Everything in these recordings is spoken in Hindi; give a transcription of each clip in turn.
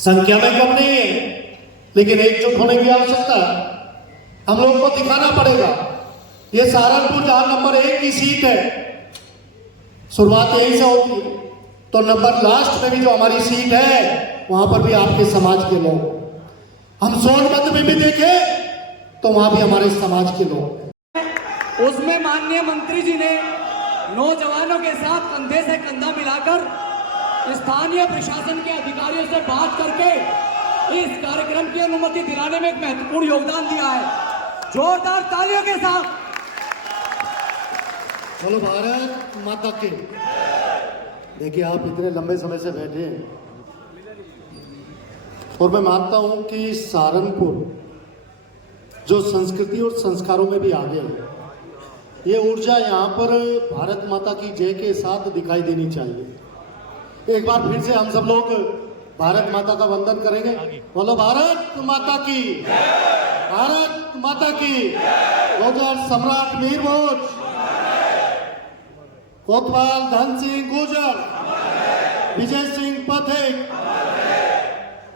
संख्या में कम नहीं है, लेकिन एकजुट होने की आवश्यकता है। हम लोग को दिखाना पड़ेगा। ये सहारनपुर जहां नंबर 1 की सीट है, शुरुआत यहीं से होती है, तो नंबर लास्ट में भी जो हमारी सीट है वहां पर भी आपके समाज के लोग। हम सोनभद्र में भी देखें तो वहां भी हमारे समाज के लोग। उसमें माननीय मंत्री जी ने नौजवानों के साथ कंधे से कंधा मिलाकर स्थानीय प्रशासन के अधिकारियों से बात करके इस कार्यक्रम की अनुमति दिलाने में एक महत्वपूर्ण योगदान दिया है। जोरदार तालियों के साथ बोलो भारत माता की। देखिए, आप इतने लंबे समय से बैठे हैं और मैं मानता हूं कि सहारनपुर जो संस्कृति और संस्कारों में भी आगे है, ये ऊर्जा यहाँ पर भारत माता की जय के साथ दिखाई देनी चाहिए। एक बार फिर से हम सब लोग भारत माता का वंदन करेंगे। बोलो भारत माता की, भारत माता की। गुर्जर सम्राट मीर भोज, कोतवाल धन सिंह गुर्जर, विजय सिंह पथिक।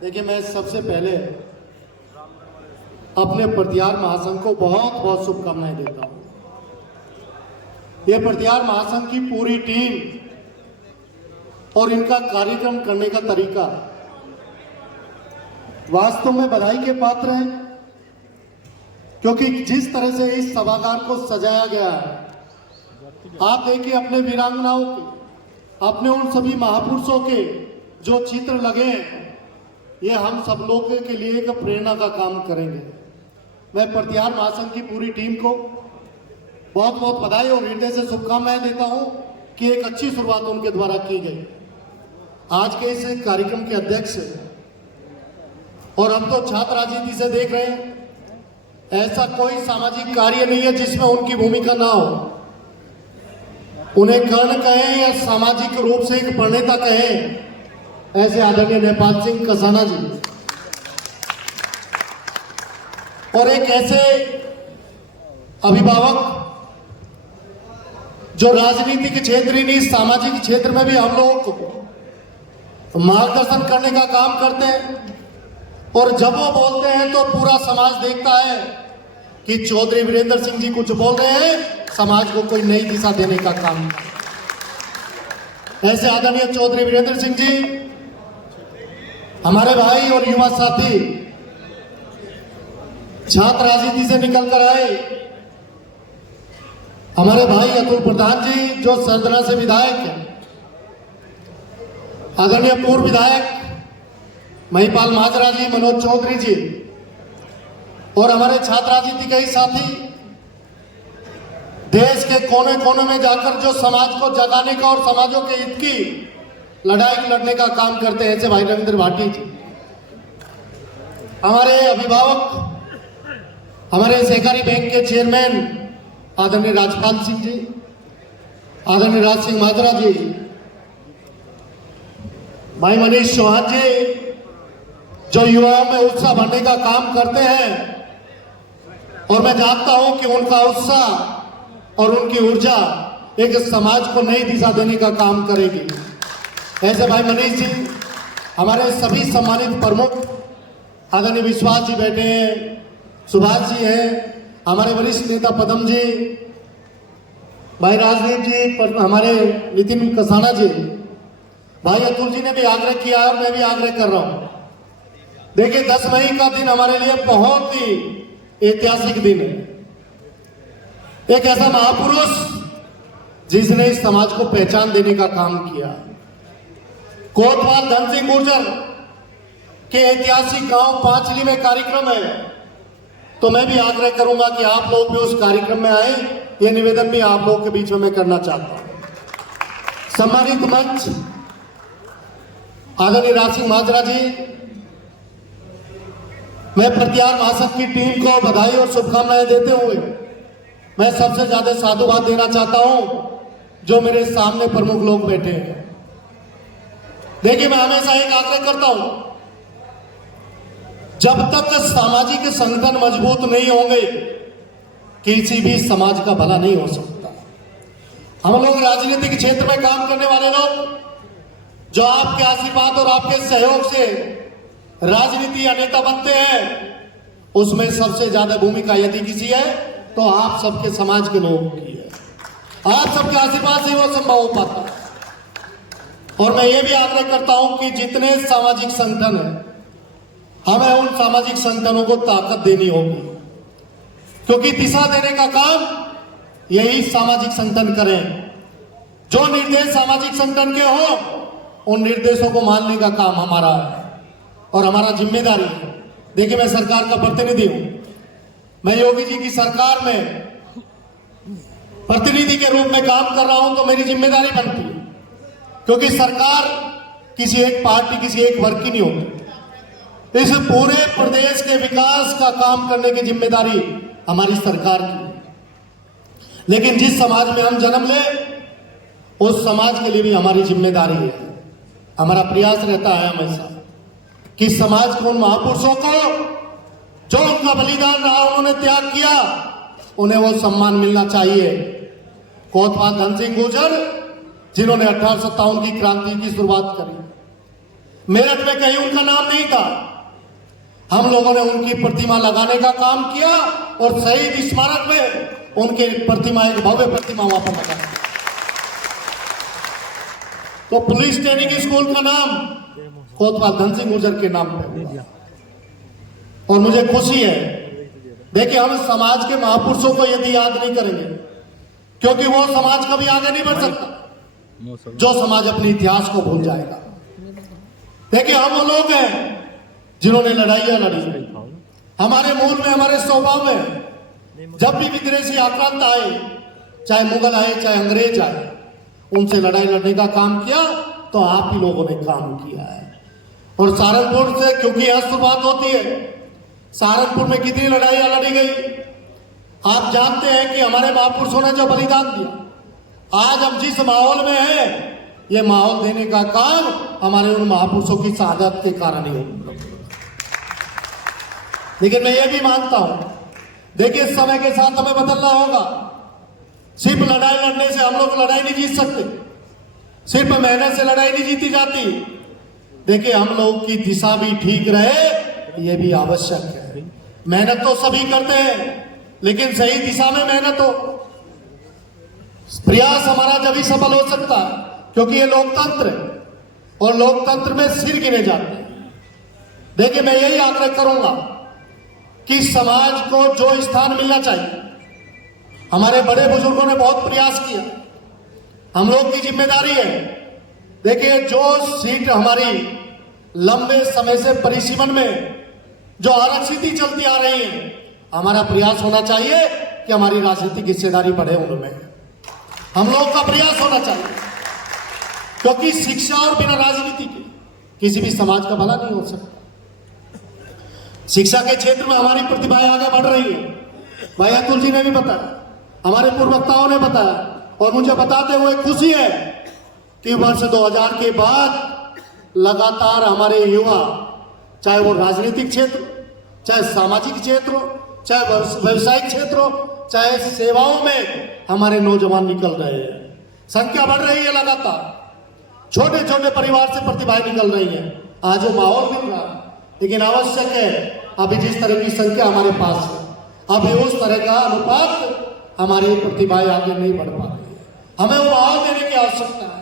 देखिए, मैं सबसे पहले अपने प्रतिहार महासंघ को बहुत बहुत शुभकामनाएं देता हूं। ये प्रतिहार महासंघ की पूरी टीम और इनका कार्यक्रम करने का तरीका वास्तव में बधाई के पात्र है, क्योंकि जिस तरह से इस सभागार को सजाया गया है, आप देखिए अपने वीरांगनाओं के, अपने उन सभी महापुरुषों के जो चित्र लगे हैं, ये हम सब लोगों के लिए एक प्रेरणा का काम करेंगे। मैं प्रतिहार महासंघ की पूरी टीम को बहुत बहुत बधाई और हृदय से शुभकामनाएं देता हूं कि एक अच्छी शुरुआत उनके द्वारा की गई। आज के इस कार्यक्रम के अध्यक्ष और हम तो छात्र राजनीति से देख रहे हैं, ऐसा कोई सामाजिक कार्य नहीं है जिसमें उनकी भूमिका ना हो। उन्हें कर्ण कहें या सामाजिक रूप से एक प्रणेता कहें, ऐसे आदरणीय नेपाल सिंह कसाना जी, और एक ऐसे अभिभावक जो राजनीति के क्षेत्र ही नहीं, सामाजिक क्षेत्र में भी हम लोगों को मार्गदर्शन करने का काम करते हैं। और जब वो बोलते हैं तो पूरा समाज देखता है कि चौधरी वीरेंद्र सिंह जी कुछ बोल रहे हैं, समाज को कोई नई दिशा देने का काम। ऐसे आदरणीय चौधरी वीरेंद्र सिंह जी हमारे भाई और युवा साथी, छात्र राजनीति से निकल कर आए हमारे भाई अतुल प्रधान जी, जो सरदना से विधायक हैं, आदरणीय पूर्व विधायक महिपाल माजरा जी, मनोज चौधरी जी, और हमारे छात्र राजनीति के ही साथी देश के कोने कोने में जाकर जो समाज को जगाने का और समाजों के हित की लड़ाई लड़ने का काम करते हैं, ऐसे भाई रविंद्र भाटी जी, हमारे अभिभावक, हमारे सहकारी बैंक के चेयरमैन आदरणीय राजपाल सिंह जी, आदरणीय राज सिंह माजरा जी, भाई मनीष चौहान जी, जो युवाओं में उत्साह भरने का काम करते हैं। और मैं जानता हूं कि उनका उत्साह और उनकी ऊर्जा एक समाज को नई दिशा देने का काम करेगी। ऐसे भाई मनीष जी, हमारे सभी सम्मानित प्रमुख आदरणीय विश्वास जी बैठे हैं, सुभाष जी हैं, हमारे वरिष्ठ नेता पदम जी, भाई राजदीप जी, हमारे नितिन कसाना जी, भाई अतुल जी ने भी आग्रह किया और मैं भी आग्रह कर रहा हूं। देखिए, 10 मई का दिन हमारे लिए बहुत ही ऐतिहासिक दिन है। एक ऐसा महापुरुष जिसने इस समाज को पहचान देने का काम किया। कोतवाल धन सिंह गुर्जर के ऐतिहासिक गांव पांचली में कार्यक्रम है, तो मैं भी आग्रह करूंगा कि आप लोग भी उस कार्यक्रम में आए। यह निवेदन भी आप लोगों के बीच में मैं करना चाहता हूं। सम्मानित मंच आदरणीय राज सिंह माजरा जी, मैं प्रतिहार महासंघ की टीम को बधाई और शुभकामनाएं देते हुए मैं सबसे ज्यादा साधुवाद देना चाहता हूं जो मेरे सामने प्रमुख लोग बैठे हैं। देखिए, मैं हमेशा एक आग्रह करता हूं, जब तक सामाजिक संगठन मजबूत नहीं होंगे किसी भी समाज का भला नहीं हो सकता। हम लोग राजनीतिक क्षेत्र में काम करने वाले लोग, जो आपके आशीर्वाद और आपके सहयोग से राजनीति या नेता बनते हैं, उसमें सबसे ज्यादा भूमिका यदि किसी है तो आप सबके समाज के लोगों की है। आप सबके आशीर्वाद से वो संभव हो पाता है। और मैं ये भी आग्रह करता हूं कि जितने सामाजिक संगठन हैं, हमें उन सामाजिक संगठनों को ताकत देनी होगी, क्योंकि दिशा देने का काम यही सामाजिक संगठन करें। जो निर्देश सामाजिक संगठन के हो, उन निर्देशों को मानने का काम हमारा है और हमारा जिम्मेदारी है। देखिए, मैं सरकार का प्रतिनिधि हूं, मैं योगी जी की सरकार में प्रतिनिधि के रूप में काम कर रहा हूं, तो मेरी जिम्मेदारी बनती है, क्योंकि सरकार किसी एक पार्टी, किसी एक वर्ग की नहीं होती। इस पूरे प्रदेश के विकास का काम करने की जिम्मेदारी हमारी सरकार की है। लेकिन जिस समाज में हम जन्म ले, उस समाज के लिए भी हमारी जिम्मेदारी है। हमारा प्रयास रहता है हमेशा कि समाज के उन महापुरुषों को जो उनका बलिदान रहा, उन्होंने त्याग किया, उन्हें वो सम्मान मिलना चाहिए। कोतवाल धन सिंह गुर्जर, जिन्होंने 1857 की क्रांति की शुरुआत करी, मेरठ में कहीं उनका नाम नहीं था। हम लोगों ने उनकी प्रतिमा लगाने का काम किया और शहीद स्मारक में उनकी प्रतिमा, एक भव्य प्रतिमा वहां पर लगा। तो पुलिस ट्रेनिंग स्कूल का नाम कोतवाल धन सिंह गुर्जर के नाम पर, और मुझे खुशी है। देखिए, हम समाज के महापुरुषों को यदि याद नहीं करेंगे, क्योंकि वो समाज कभी आगे नहीं बढ़ सकता जो समाज अपने इतिहास को भूल जाएगा। देखिए, हम वो लोग हैं जिन्होंने लड़ाइयां लड़ी। हमारे मूल में, हमारे स्वभाव में, जब भी विदेशी आक्रांत आए, चाहे मुगल आए, चाहे अंग्रेज आए, उनसे लड़ाई लड़ने का काम किया, तो आप ही लोगों ने काम किया है। और सहारनपुर से, क्योंकि यहां शुरुआत होती है, सहारनपुर में कितनी लड़ाइयां लड़ी गई आप जानते हैं कि हमारे महापुरुषों ने जो बलिदान दिया। आज हम जिस माहौल में हैं, ये माहौल देने का काम हमारे उन महापुरुषों की शहादत के कारण ही हो। लेकिन मैं ये भी मानता हूं, देखिए, समय के साथ हमें बदलना होगा। सिर्फ लड़ाई लड़ने से हम लोग लड़ाई नहीं जीत सकते, सिर्फ मेहनत से लड़ाई नहीं जीती जाती। देखिए, हम लोग की दिशा भी ठीक रहे, ये भी आवश्यक है। मेहनत तो सभी करते हैं, लेकिन सही दिशा में मेहनत हो। प्रयास हमारा जब ही सफल हो सकता है, क्योंकि ये लोकतंत्र है और लोकतंत्र में सिर गिने जाते हैं। देखिए, मैं यही आग्रह करूंगा कि समाज को जो स्थान मिलना चाहिए, हमारे बड़े बुजुर्गों ने बहुत प्रयास किया, हम लोग की जिम्मेदारी है। देखिए, जो सीट हमारी लंबे समय से परिसीमन में जो आरक्षित चलती आ रही है, हमारा प्रयास होना चाहिए कि हमारी राजनीतिक हिस्सेदारी बढ़े उनमें। हम लोग का प्रयास होना चाहिए, क्योंकि शिक्षा और बिना राजनीति के किसी भी समाज का भला नहीं हो सकता। शिक्षा के क्षेत्र में हमारी प्रतिभाएं आगे बढ़ रही है। भाई अतुल जी ने भी बताया, हमारे पूर्व वक्ताओं ने बताया, और मुझे बताते हुए खुशी है कि वर्ष 2000 के बाद लगातार हमारे युवा, चाहे वो राजनीतिक क्षेत्र, चाहे सामाजिक क्षेत्र, चाहे व्यवसायिक क्षेत्र, चाहे सेवाओं में, हमारे नौजवान निकल रहे हैं। संख्या बढ़ रही है लगातार, छोटे छोटे परिवार से प्रतिभाएं निकल रही हैं। आज वो माहौल मिल रहा है, लेकिन आवश्यक है, अभी जिस तरह की संख्या हमारे पास है, अभी उस तरह का अनुपात हमारी प्रतिभाएं आगे नहीं बढ़ पा रही है। हमें वो माहौल देने की आवश्यकता है।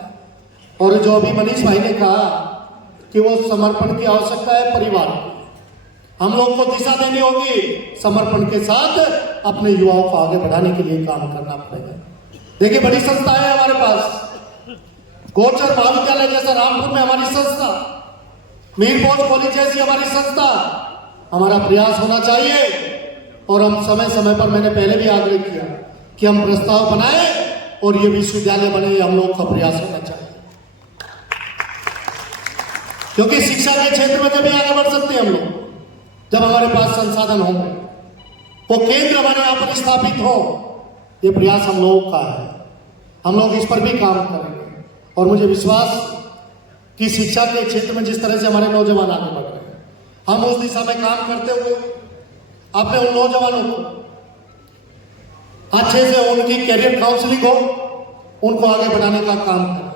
और जो अभी मनीष भाई ने कहा कि वो समर्पण की आवश्यकता है परिवार को, हम लोग को दिशा देनी होगी। समर्पण के साथ अपने युवाओं को आगे बढ़ाने के लिए काम करना पड़ेगा। देखिए, बड़ी संस्था है हमारे पास, गोचर महाविद्यालय जैसा रामपुर में हमारी संस्था, मीरभोज कॉलेज जैसी हमारी संस्था। हमारा प्रयास होना चाहिए, और हम समय समय पर, मैंने पहले भी आग्रह किया कि हम प्रस्ताव बनाए और ये विश्वविद्यालय बने, हम लोग का प्रयास होना चाहिए। क्योंकि शिक्षा के क्षेत्र में जब भी आगे बढ़ सकते हैं हम लोग, जब हमारे पास संसाधन होंगे, वो केंद्र हमारे यहाँ पर स्थापित हो। ये प्रयास हम लोगों का है, हम लोग इस पर भी काम करेंगे। और मुझे विश्वास कि शिक्षा के क्षेत्र में जिस तरह से हमारे नौजवान आगे बढ़ रहे हैं, हम उस दिशा में काम करते हुए अपने उन नौजवानों को अच्छे से उनकी कैरियर काउंसलिंग हो, उनको आगे बढ़ाने का काम करें।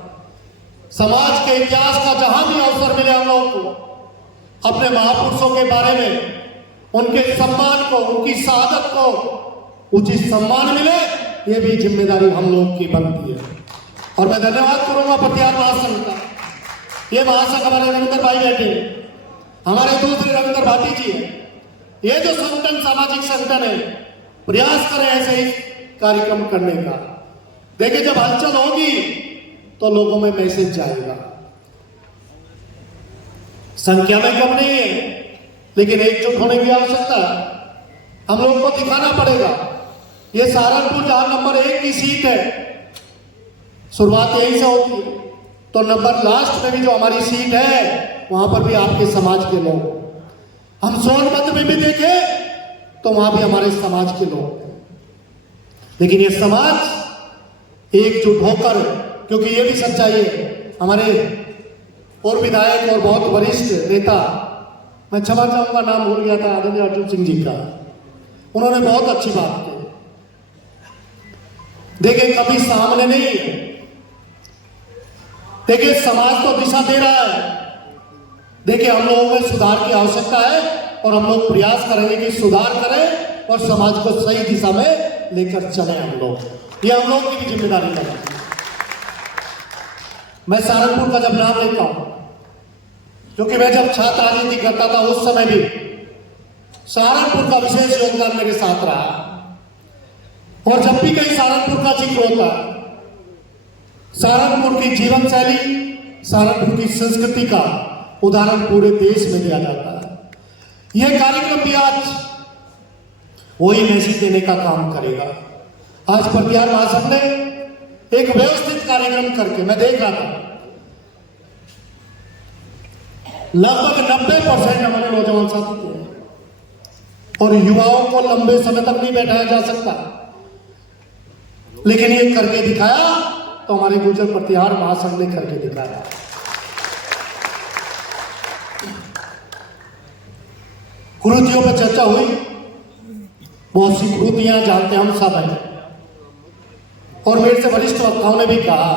समाज के इतिहास का जहां भी अवसर मिले हम लोगों को अपने महापुरुषों के बारे में, उनके सम्मान को, उनकी शहादत को उचित सम्मान मिले, ये भी जिम्मेदारी हम लोग की बनती है। और मैं धन्यवाद करूंगा प्रतिहार महासंघ का। ये महासंघ हमारे रविंद्र भाई बैठे, हमारे दूसरे रविंद्र भाटी जी है। ये जो संगठन, सामाजिक संगठन है, प्रयास करें ऐसे ही कार्यक्रम करने का। देखिए, जब हलचल होगी तो लोगों में मैसेज जाएगा। संख्या में कम नहीं है, लेकिन एकजुट होने की आवश्यकता है। हम लोग को दिखाना पड़ेगा। ये सहारनपुर जहां नंबर 1 की सीट है, शुरुआत यहीं से होती है, तो नंबर लास्ट में भी जो हमारी सीट है, वहां पर भी आपके समाज के लोग। हम सोनभद्र में भी देखें तो वहां भी हमारे समाज के लोग। लेकिन ये समाज एकजुट होकर, क्योंकि ये भी सच्चाई है, हमारे और विधायक और बहुत वरिष्ठ नेता, मैं क्षमा चाहूंगा नाम भूल गया था, आदरणीय अर्जुन सिंह जी का, उन्होंने बहुत अच्छी बात की। देखिए, कभी सामने नहीं है, देखिए समाज तो दिशा दे रहा है। देखिए, हम लोगों में सुधार की आवश्यकता है और हम लोग प्रयास करेंगे कि सुधार करें और समाज को सही दिशा में लेकर चले हम लोग। ये हम लोग की भी जिम्मेदारी है। मैं सहारनपुर का जब नाम लेता हूं, क्योंकि मैं जब छात्र राजनीति करता था उस समय भी सहारनपुर का विशेष योगदान मेरे साथ रहा। और जब भी कहीं सहारनपुर का जिक्र होता, सहारनपुर की जीवन शैली, सहारनपुर की संस्कृति का उदाहरण पूरे देश में दिया जाता है। यह कार्यक्रम भी आज वही मैसेज देने का काम करेगा। आज प्रतिहार महासंघ ने एक व्यवस्थित कार्यक्रम करके, मैं देख रहा था, लगभग 90% हमारे नौजवान साथी थे। और युवाओं को लंबे समय तक नहीं बैठाया जा सकता, लेकिन ये करके दिखाया तो हमारे गुर्जर प्रतिहार महासंघ ने करके दिखाया। कुरीतियों पर चर्चा हुई, बहुत सी कुरीतियां जानते हम सब हैं। और मेरे से वरिष्ठ वक्ताओं ने भी कहा,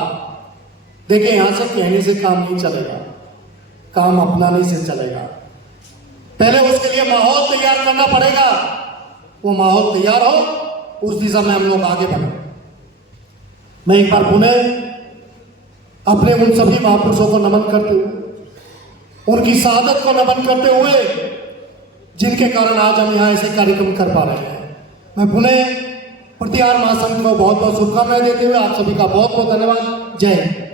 देखिए, यहां से कहने से काम नहीं चलेगा, काम अपनाने से चलेगा। पहले उसके लिए माहौल तैयार करना पड़ेगा। वो माहौल तैयार हो, उस दिशा में हम लोग आगे बढ़े। मैं एक बार पुनः अपने उन सभी महापुरुषों को नमन करते हुए, उनकी शहादत को नमन करते हुए, जिनके कारण आज हम यहाँ ऐसे कार्यक्रम कर पा रहे हैं, मैं पुनः प्रतिहार महासंघ को बहुत बहुत शुभकामनाएं देते हुए आप सभी का बहुत बहुत धन्यवाद। जय हिंद।